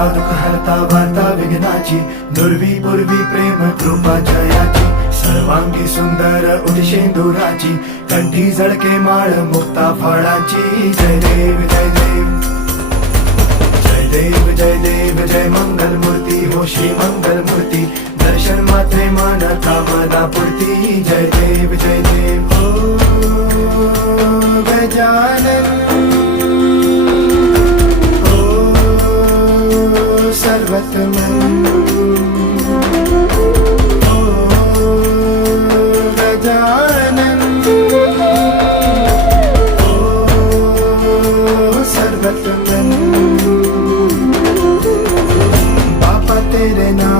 हरता दुःख हरता वार्ता विघ्नाची, दुर्वी पूर्वी प्रेम कृपा जयाची, सर्वांगी सुंदर उदिशेंदुराची, कंठी झळके माळ मुक्ता फळाची. जय देव जय देव जय देव जय देव जय मंगल मूर्ती हो श्री मंगल मूर्ती, दर्शन मात्रे मन कामना पूर्ती. जय देव जय देव हो गजानन हो सर्वतमन हो गजानन हो सर्वतमन. तेरे नाम